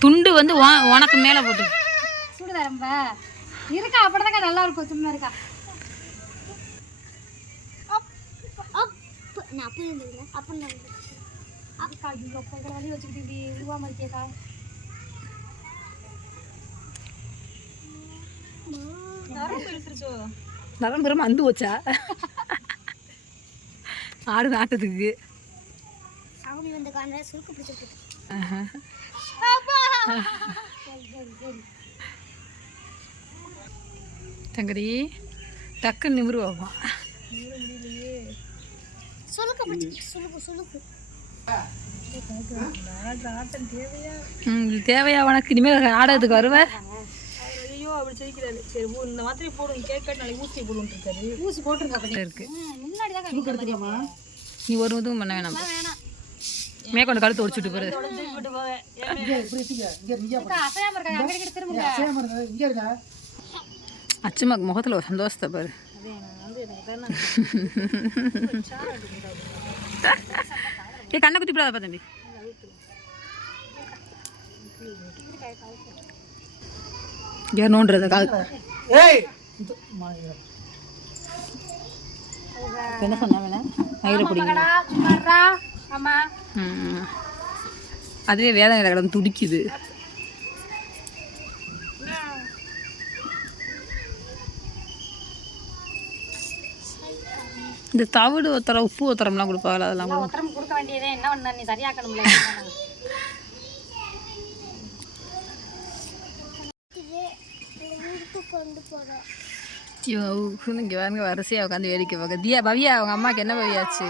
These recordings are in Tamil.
துண்டு வந்து உன- உனக்கு மேலே போட்டு. சுடுதரம்ப இருக்கா அப்படிதாங்க நல்லா இருக்கும். சும்மா இருக்கா? நரம் பெருமா அந்து வச்சா ஆடு நாட்டத்துக்கு சாமி வந்த காரண சுருக்கு பிடிச்சிருக்கு. தங்கடி டக்குன்னு நிமிரு இது தேவையா உனக்கு? இனிமேல் ஆடத்துக்கு வருவ? ஐயோ அப்படி செய்கிறாரு சரி இந்த மாத்திரை போடும் கேட்க நாளைக்கு ஊசி போடுன்னு இருக்காரு. ஊசி போட்டுருக்கா பண்ணி இருக்கு முன்னாடி நீ ஒரு இதுவும் பண்ண வேணாம் வேணாம். மேற்கொண்டு கழுத்து ஒடிச்சுட்டு போரு அக்கா அசையாம இருக்கா அங்க கிட்ட திரும்புங்க அச்சுமா முகத்தில் ஒரு சந்தோஷத்தை பாரு. ஏ கண்ணை குத்தி விடாத தம்பி. ஏறணுன்றது காது என்ன சொன்ன வேணா மயில பிடிங்க. அதுவே வேதனை கிடந்து துடிக்குது. இந்த தவிடு ஒத்தரம் உப்பு ஒத்தரம்லாம் கொடுப்பாங்களா அதெல்லாம் கொடுக்க வேண்டியதே. என்ன பண்ண நீ சரியாக்கணும்ல? இவங்க இங்கே பாருங்க வரிசையாக உட்காந்து வேடிக்கை பார்க்க. தியா பவியா அவங்க அம்மாவுக்கு என்ன பவியாச்சு?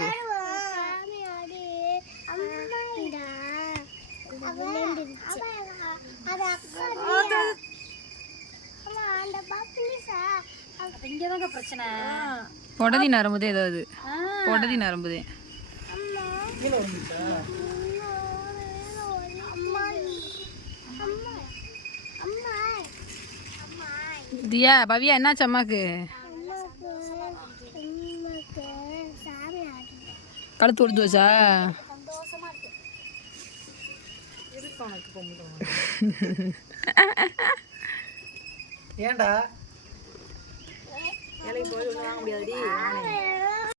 உடதி நரம்புதே ஏதாவது. உடதி நரம்புதே. தியா பவியா என்னாச்சு அம்மாக்கு? கழுத்து ஒடுத்து வச்சா ஏன்டா வேலைக்கு போய் வாங்க முடியாதுடி.